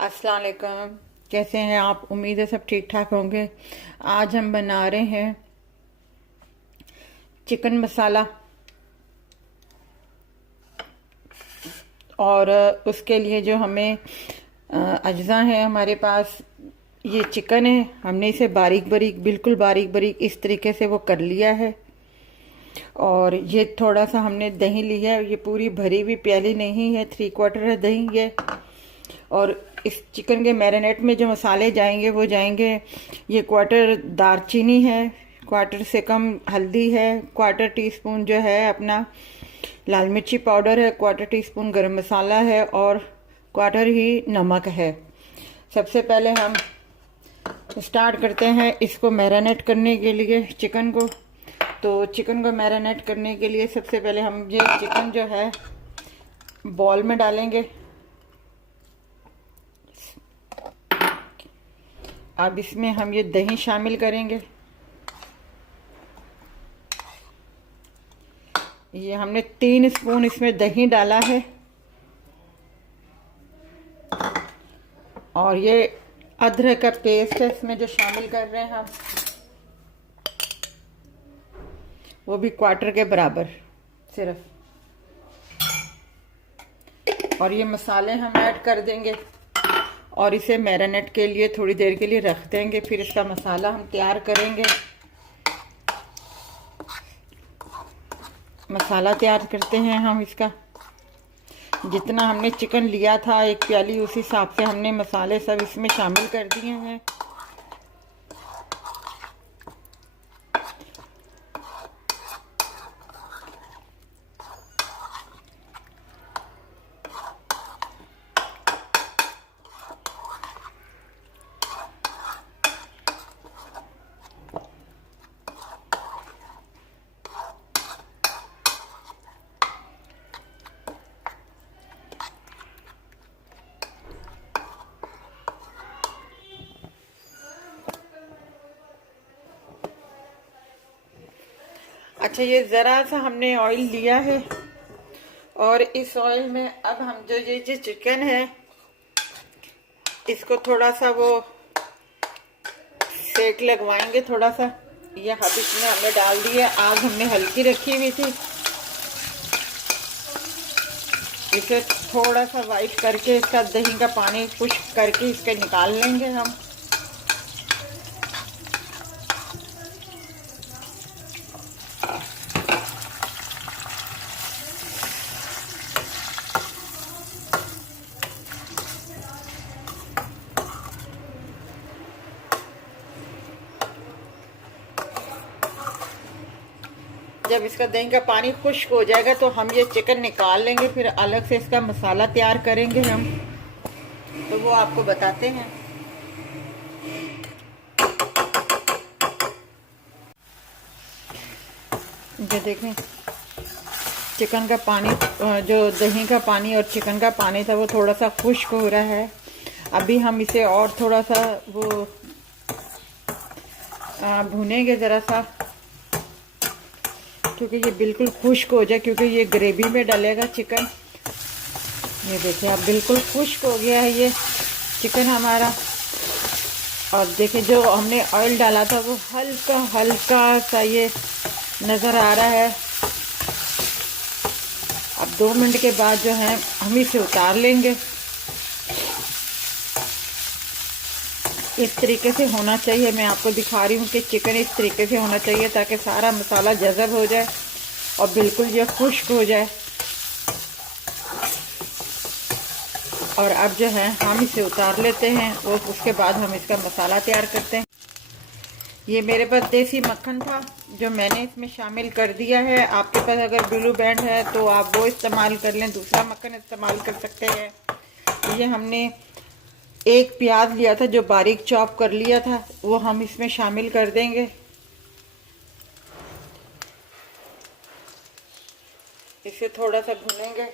अस्सलाम वालेकुम। कैसे हैं आप? उम्मीद है सब ठीक ठाक होंगे। आज हम बना रहे हैं चिकन मसाला और उसके लिए जो हमें अज्जा है हमारे पास, ये चिकन है। हमने इसे बारीक बारीक, बिल्कुल बारीक बारीक इस तरीके से वो कर लिया है। और ये थोड़ा सा हमने दही लिया है, ये पूरी भरी हुई प्याली नहीं है, 3/4 है दही ये। और इस चिकन के मैरिनेट में जो मसाले जाएंगे वो जाएंगे, ये 1/4 दालचीनी है, 1/4 से कम हल्दी है, 1/4 टीस्पून जो है अपना लाल मिर्ची पाउडर है, 1/4 टीस्पून गरम मसाला है और 1/4 ही नमक है। सबसे पहले हम स्टार्ट करते हैं इसको मैरिनेट करने के लिए चिकन को। तो चिकन को मैरिनेट करने के लिए सबसे पहले हम ये चिकन जो है बॉल में डालेंगे। अब इसमें हम ये दही शामिल करेंगे। ये हमने 3 स्पून इसमें दही डाला है। और ये अदरक का पेस्ट है इसमें जो शामिल कर रहे हैं हम, वो भी 1/4 के बराबर सिर्फ। और ये मसाले हम ऐड कर देंगे और इसे मैरिनेट के लिए थोड़ी देर के लिए रख देंगे। फिर इसका मसाला हम तैयार करेंगे। मसाला तैयार करते हैं हम इसका। जितना हमने चिकन लिया था 1 प्याली, उस हिसाब से हमने मसाले सब इसमें शामिल कर दिए हैं। अच्छा, ये ज़रा सा हमने ऑयल लिया है और इस ऑयल में अब हम जो चिकन है इसको थोड़ा सा वो सेक लगवाएंगे थोड़ा सा। ये अब इसमें हमने डाल दिया। आग हमने हल्की रखी हुई थी। इसे थोड़ा सा वाइट करके इसका दही का पानी खुश्क करके इसके निकाल लेंगे हम। जब इसका दही का पानी खुश्क हो जाएगा तो हम ये चिकन निकाल लेंगे। फिर अलग से इसका मसाला तैयार करेंगे हम, तो वो आपको बताते हैं। ये देखें, चिकन का पानी, जो दही का पानी और चिकन का पानी था वो थोड़ा सा खुश्क हो रहा है। अभी हम इसे और थोड़ा सा वो भूनेंगे ज़रा सा, क्योंकि ये बिल्कुल खुश्क हो जाए, क्योंकि ये ग्रेवी में डलेगा चिकन। ये देखिए अब बिल्कुल खुश्क हो गया है ये चिकन हमारा। और देखिए जो हमने ऑयल डाला था वो हल्का हल्का सा ये नज़र आ रहा है। अब 2 मिनट के बाद जो है हम इसे उतार लेंगे। इस तरीके से होना चाहिए। मैं आपको दिखा रही हूँ कि चिकन इस तरीके से होना चाहिए ताकि सारा मसाला जज़ब हो जाए और बिल्कुल ये खुश्क हो जाए। और अब जो है हम इसे उतार लेते हैं और उसके बाद हम इसका मसाला तैयार करते हैं। ये मेरे पास देसी मक्खन था जो मैंने इसमें शामिल कर दिया है। आपके पास अगर ब्लू बैंड है तो आप वो इस्तेमाल कर लें, दूसरा मक्खन इस्तेमाल कर सकते हैं। ये हमने 1 प्याज लिया था जो बारीक चॉप कर लिया था, वो हम इसमें शामिल कर देंगे। इसे थोड़ा सा भूनेंगे।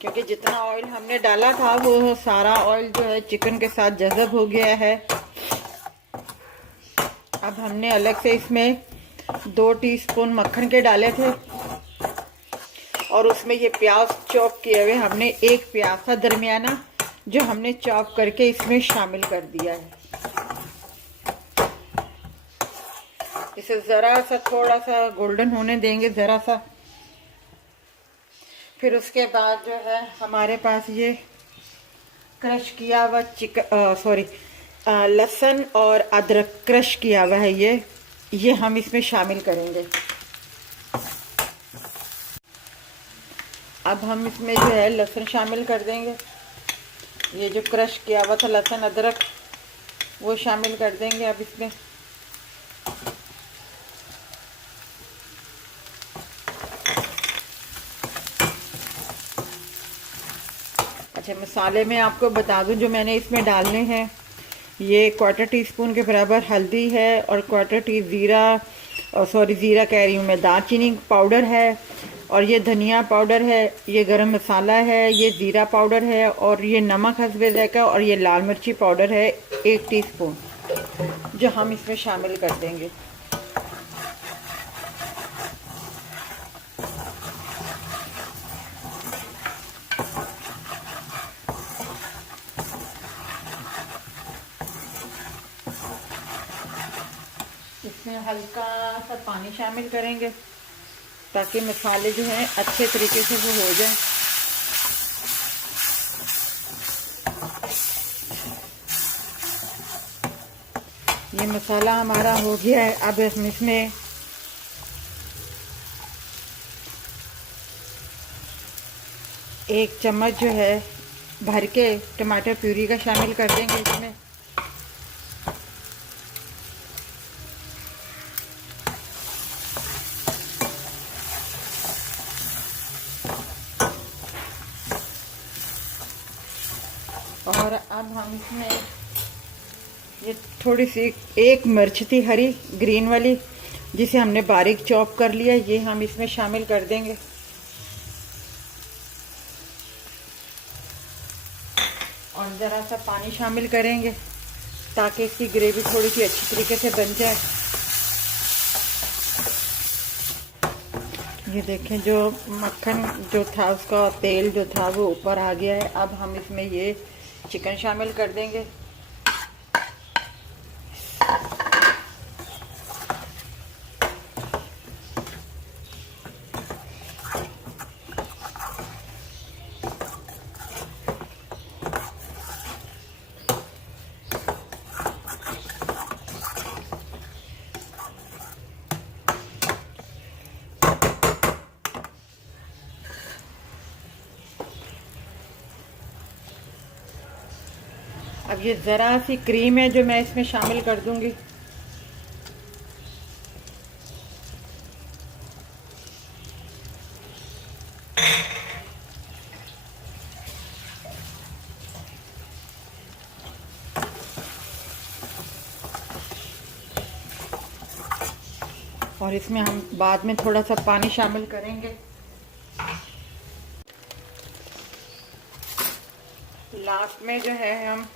क्योंकि जितना ऑयल हमने डाला था वो सारा ऑयल जो है चिकन के साथ जज़ब हो गया है। अब हमने अलग से इसमें 2 टीस्पून मक्खन के डाले थे और उसमें ये प्याज चॉप किए हुए हमने, एक प्याज था दरमियाना जो हमने चॉप करके इसमें शामिल कर दिया है। इसे ज़रा सा थोड़ा सा गोल्डन होने देंगे, ज़रा सा। फिर उसके बाद जो है हमारे पास ये क्रश किया हुआ लहसुन और अदरक क्रश किया हुआ है, ये हम इसमें शामिल करेंगे। अब हम इसमें जो है लहसुन शामिल कर देंगे। ये जो क्रश किया हुआ था लहसुन अदरक वो शामिल कर देंगे अब इसमें। अच्छा, मसाले में आपको बता दूं जो मैंने इसमें डालने हैं, ये 1/4 टीस्पून के बराबर हल्दी है और 1/4 टी ज़ीरा कह रही हूँ मैं, दालचीनी पाउडर है, और ये धनिया पाउडर है, ये गरम मसाला है, ये ज़ीरा पाउडर है, और ये नमक हस्बे ज़ायक़ा, और ये लाल मिर्ची पाउडर है 1 टीस्पून जो हम इसमें शामिल कर देंगे। इसमें हल्का सा पानी शामिल करेंगे ताकि मसाले जो हैं अच्छे तरीके से वो हो जाए। ये मसाला हमारा हो गया है। अब हम इसमें एक चम्मच जो है भर के टमाटर प्यूरी का शामिल कर देंगे इसमें। और अब हम इसमें ये थोड़ी सी एक मिर्च थी हरी ग्रीन वाली जिसे हमने बारीक चॉप कर लिया, ये हम इसमें शामिल कर देंगे। और ज़रा सा पानी शामिल करेंगे ताकि इसकी ग्रेवी थोड़ी सी अच्छी तरीके से बन जाए। ये देखें जो मक्खन जो था उसका तेल जो था वो ऊपर आ गया है। अब हम इसमें ये चिकन शामिल कर देंगे। अब ये ज़रा सी क्रीम है जो मैं इसमें शामिल कर दूंगी। और इसमें हम बाद में थोड़ा सा पानी शामिल करेंगे। लास्ट में जो है हम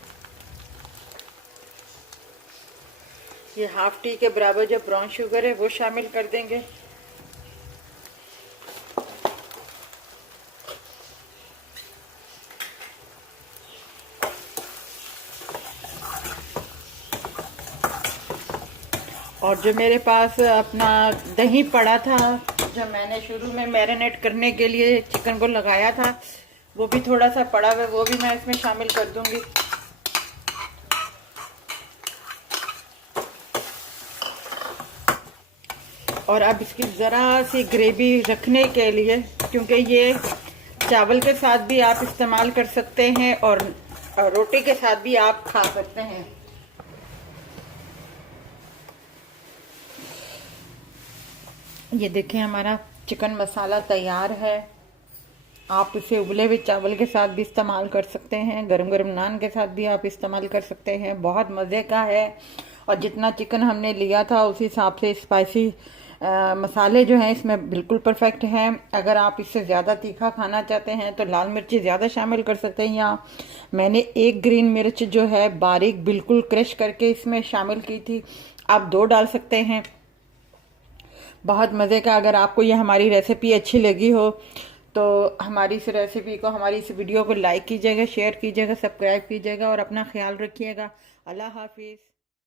ये हाफ टी के बराबर जो ब्राउन शुगर है वो शामिल कर देंगे। और जो मेरे पास अपना दही पड़ा था जो मैंने शुरू में मैरिनेट करने के लिए चिकन को लगाया था वो भी थोड़ा सा पड़ा हुआ है, वो भी मैं इसमें शामिल कर दूंगी। और अब इसकी ज़रा सी ग्रेवी रखने के लिए, क्योंकि ये चावल के साथ भी आप इस्तेमाल कर सकते हैं और रोटी के साथ भी आप खा सकते हैं। ये देखें हमारा चिकन मसाला तैयार है। आप इसे उबले हुए चावल के साथ भी इस्तेमाल कर सकते हैं, गरम गरम नान के साथ भी आप इस्तेमाल कर सकते हैं। बहुत मज़े का है और जितना चिकन हमने लिया था उस हिसाब से स्पाइसी मसाले जो हैं इसमें बिल्कुल परफेक्ट हैं। अगर आप इससे ज़्यादा तीखा खाना चाहते हैं तो लाल मिर्ची ज़्यादा शामिल कर सकते हैं। या मैंने एक ग्रीन मिर्च जो है बारीक बिल्कुल क्रश करके इसमें शामिल की थी, आप 2 डाल सकते हैं। बहुत मज़े का। अगर आपको ये हमारी रेसिपी अच्छी लगी हो तो हमारी इस रेसिपी को, हमारी इस वीडियो को लाइक कीजिएगा, शेयर कीजिएगा, सब्सक्राइब कीजिएगा और अपना ख्याल रखिएगा। अल्लाह हाफिज़।